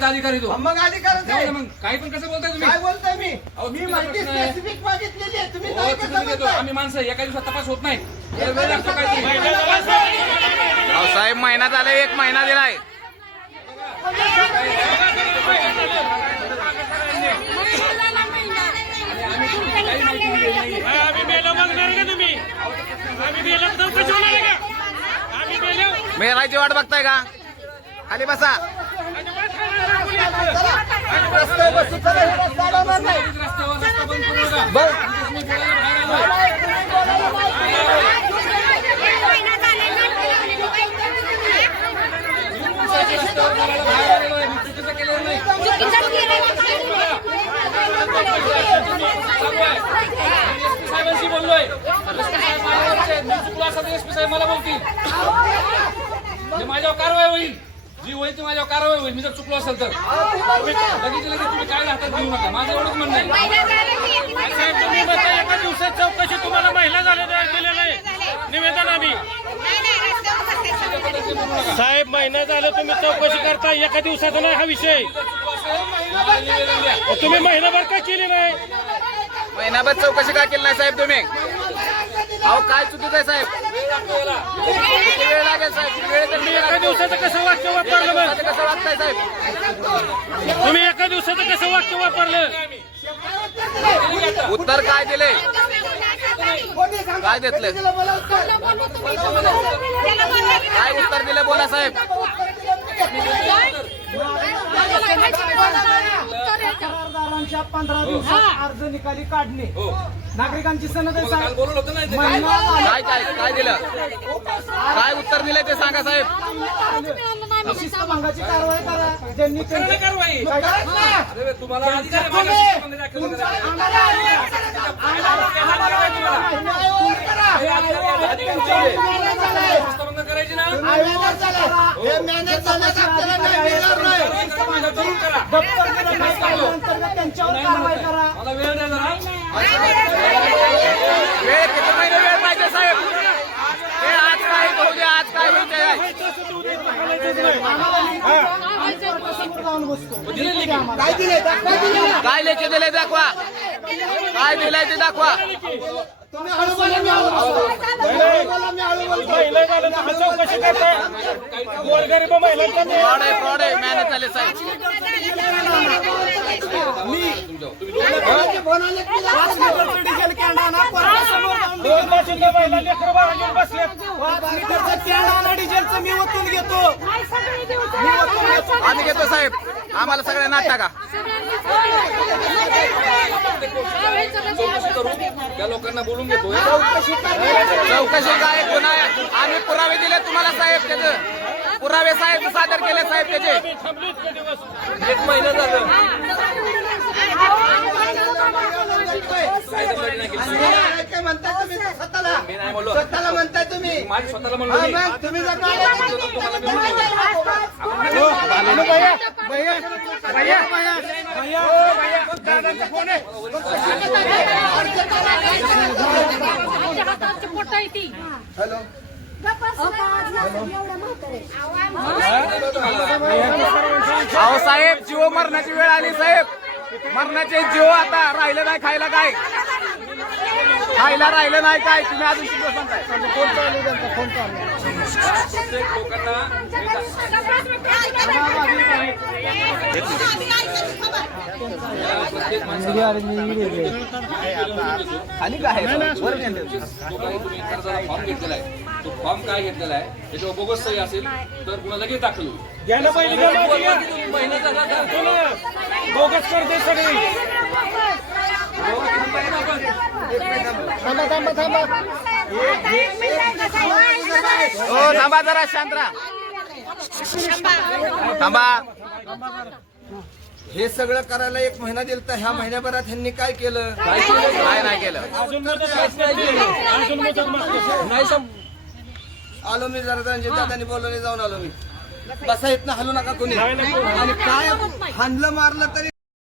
पंचायत अधिकारी तो. मग अधिकारच जाऊ आहे. दे मग काही पण कसं बोलताय तुम्ही? काय बोलतोय मी? अहो, मी माहिती प्रश्न आहे. स्पेसिफिक मागितलेली आहे. तुम्ही हो, काय कसं बोलताय? आम्ही माणसं आहे. एका दिवसात तपास होत नाही. त्याला वेळ लागतो काहीतरी अहो साहेब महिना झाला एक महिना दिलाय आम्ही मेलो मागणार का तुम्ही आम्ही मेलो चौकशी होणार आहे का? आम्ही मेलो मेरायची वाट बघताय का? खाली बसा. साहेबांशी बोललोय साहेब मला बोलतील माझ्यावर कारवाई होईल जी होईल ती माझ्यावर कारवाई होईल. मी जर चुकलो असेल तर. लगेच लगेच तुम्ही काय हातात घेऊ नका. माझं एवढंच म्हणणं आहे. साहेब तुम्ही म्हणता एका दिवसात चौकशी तुम्हाला महिला झाल्या दिलेलं आहे. निवेदन आम्ही. साहेब महिना झालं तुम्ही चौकशी करता एका दिवसाचा नाही हा विषय. तुम्ही महिनाभर का केली नाही? महिनाभर चौकशी का केली नाही साहेब तुम्ही? अहो काय चुकीचं आहे साहेब? लागेल साहेब किती वेळ तर तुम्ही एका दिवसाचं कसं वाक्य वापरलं मग कसं वागताय साहेब तुम्ही एका दिवसाचं कसं वाक्य वापरलं उत्तर काय दिले? काय देतलं? काय उत्तर दिलं बोला साहेब करारदारांच्या पंधरा दिवसात अर्ज निकाली काढणे हो नागरिकांची सनद आहे मला काल साहेब. बोलवलं होतं ना इथे. महिना झाला. काय काय काय दिलं काय उत्तर दिलं ते सांगा साहेब शिस्तभंगाची कारवाई करा ज्यांनी करा ना कारवाई. अरे तुम्हाला अधिकार आहे माझ्या दाखल तुमचा. आम्हाला. हे ना. हे नाही. कारवाई करा, माझ्या जरूर करा दप्तर गिरंदाज कायद्याअंतर्गत त्यांच्यावर कारवाई करा. मला वेळ द्या जरा. वेळ किती महिने वेळ पाहिजे? साहेब? हे आज काय करू द्या आज काय होईल ते आहे. समोर जाऊन बसतो दिले लेखी. काय दिले काय दिले काय लेखे दिले दाखवा. काय दिलंय ते दाखवा. तुम्ही हळू बोला मी हळू बोलतो. तुम्ही हळू बोला मी हळू झालं तुम्ही चौकशी करता गोरगरीब महिलांच्या फ्रॉड आहे फ्रॉड आहे मॅनेज झाले साहेब. आले दोन महिला लेकरं बसल्यात. आणा डिझेलचं मी आम्ही घेतो साहेब. आम्हाला सगळ्यांना नाट टाका. चौकशी करू त्या लोकांना बोलून घेतो चौकशी काय गुन्हा आहे? आम्ही पुरावे दिले तुम्हाला साहेब त्याचे. पुरावे साहेब सादर केले साहेब त्याचे. एक महिना झालं. काय म्हणताय तुम्ही स्वतःला. स्वतःला म्हणताय हा, जर. हॅलो साहेब जीव मरणाची वेळ आली साहेब मरणाचे जीव आता राहिलं नाही खायला काय? खायला राहिलं नाही काय? तुम्ही अजून किती लोकांना आणि काय वर नेलं. जो काही तुम्ही कर्जाचा फॉर्म घेतलेला आहे तो फॉर्म काय घेतलेला आहे त्याच्यावर बोगस सही असेल तर पुन्हा लगेच दाखल घ्यायला पाहिजे बोगस पहिली गं माझी घ्या. सगळी हो थांबा जरा शांत राहा थांबा हे सगळं करायला एक महिना दिला तर ह्या महिन्याभरात ह्यांनी काय केलं? काय नाही केलं? अजून मुदत मागते. अजून मुदत मागते. नाही सम आलो मी जरा रणजित दादानी बोलवले जाऊन आलो मी. बसा येत ना हलू नका कोणी. आणि काय? हाणलं मारलं तरी